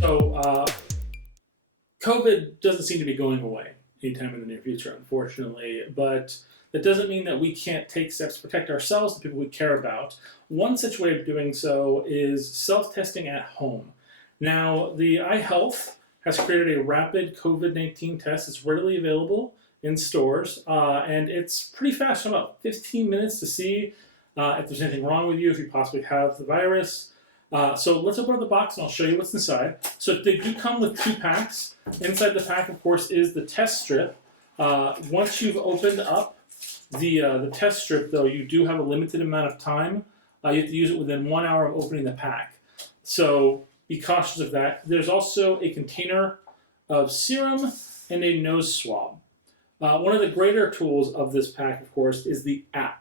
So, COVID doesn't seem to be going away anytime in the near future, unfortunately, but that doesn't mean that we can't take steps to protect ourselves, the people we care about. One such way of doing so is self-testing at home. Now, the iHealth has created a rapid COVID-19 test. It's readily available in stores, and it's pretty fast, in about 15 minutes to see if there's anything wrong with you, if you possibly have the virus. So let's open up the box and I'll show you what's inside. So they do come with 2 packs. Inside the pack, of course, is the test strip. Once you've opened up the test strip, though, you do have a limited amount of time. You have to use it within 1 hour of opening the pack. So be cautious of that. There's also a container of serum and a nose swab. One of the greater tools of this pack, of course, is the app.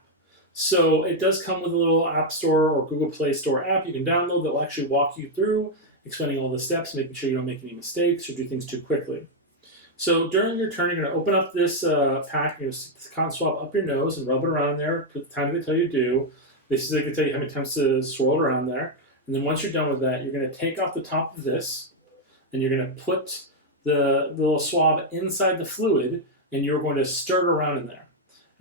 So it does come with a little App Store or Google Play Store app you can download that will actually walk you through, explaining all the steps, making sure you don't make any mistakes or do things too quickly. So during your turn, you're going to open up this pack, you're going to stick the cotton swab up your nose and rub it around there for the time they tell you to do. They can tell you how many times to swirl it around there. And then once you're done with that, you're going to take off the top of this, and you're going to put the little swab inside the fluid, and you're going to stir it around in there.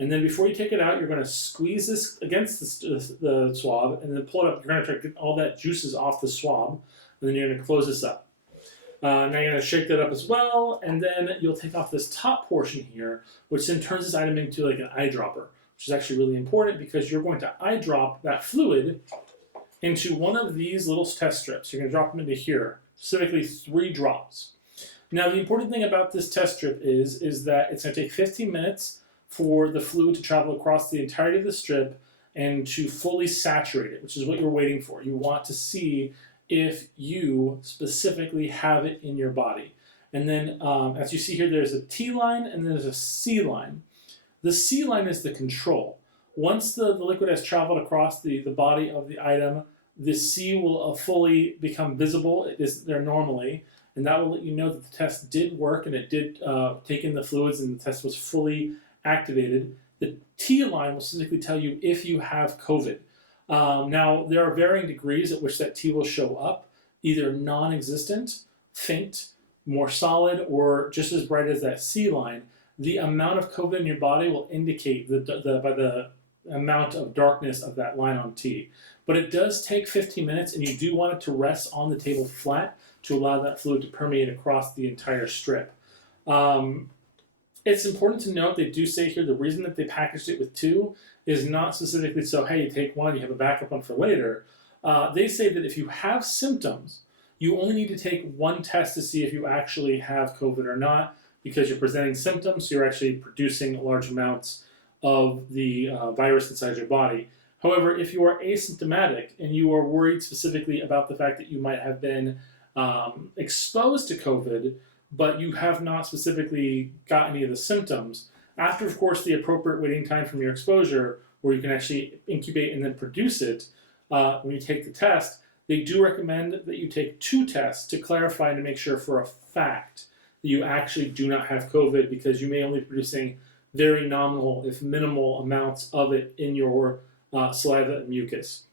And then before you take it out, you're going to squeeze this against the swab and then pull it up. You're going to try to get all that juices off the swab, and then you're going to close this up. Now you're going to shake that up as well, and then you'll take off this top portion here, which then turns this item into like an eyedropper, which is actually really important because you're going to eyedrop that fluid into one of these little test strips. You're going to drop them into here, specifically 3 drops. Now the important thing about this test strip is that it's going to take 15 minutes for the fluid to travel across the entirety of the strip and to fully saturate it, which is what you're waiting for. You want to see if you specifically have it in your body. And then, as you see here, there's a T line and there's a C line. The C line is the control. Once the liquid has traveled across the body of the item, the C will fully become visible. It is there normally, and that will let you know that the test did work and it did take in the fluids and the test was fully activated. The T line will specifically tell you if you have COVID. Now, there are varying degrees at which that T will show up, either non-existent, faint, more solid, or just as bright as that C line. The amount of COVID in your body will indicate by the amount of darkness of that line on T. But it does take 15 minutes, and you do want it to rest on the table flat to allow that fluid to permeate across the entire strip. It's important to note, they do say here, the reason that they packaged it with 2 is not specifically so, hey, you take one, you have a backup one for later. They say that if you have symptoms, you only need to take 1 test to see if you actually have COVID or not, because you're presenting symptoms, so you're actually producing large amounts of the virus inside your body. However, if you are asymptomatic and you are worried specifically about the fact that you might have been exposed to COVID, but you have not specifically got any of the symptoms, after, of course, the appropriate waiting time from your exposure, where you can actually incubate and then produce it when you take the test, they do recommend that you take 2 tests to clarify and to make sure for a fact that you actually do not have COVID, because you may only be producing very nominal, if minimal, amounts of it in your saliva and mucus.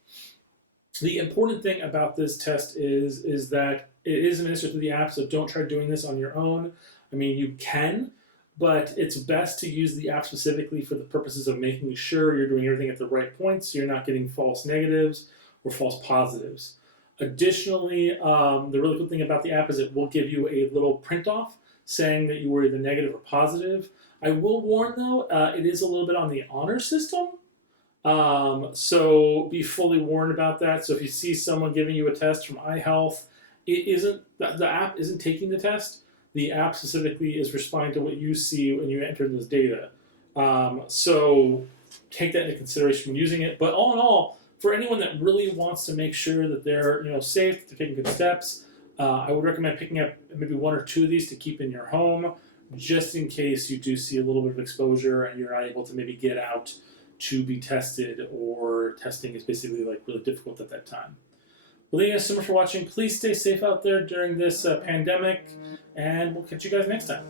The important thing about this test is that it is administered through the app, so don't try doing this on your own. I mean, you can, but it's best to use the app specifically for the purposes of making sure you're doing everything at the right point, so you're not getting false negatives or false positives. Additionally, the really cool thing about the app is it will give you a little print off saying that you were either negative or positive. I will warn, though, it is a little bit on the honor system. So be fully warned about that. So if you see someone giving you a test from iHealth, the app isn't taking the test. The app specifically is responding to what you see when you enter this data. So take that into consideration when using it. But all in all, for anyone that really wants to make sure that they're safe, they're taking good steps, I would recommend picking up maybe 1 or 2 of these to keep in your home, just in case you do see a little bit of exposure and you're not able to maybe get out to be tested, or testing is basically really difficult at that time. Well, thank you guys so much for watching. Please stay safe out there during this pandemic, and we'll catch you guys next time.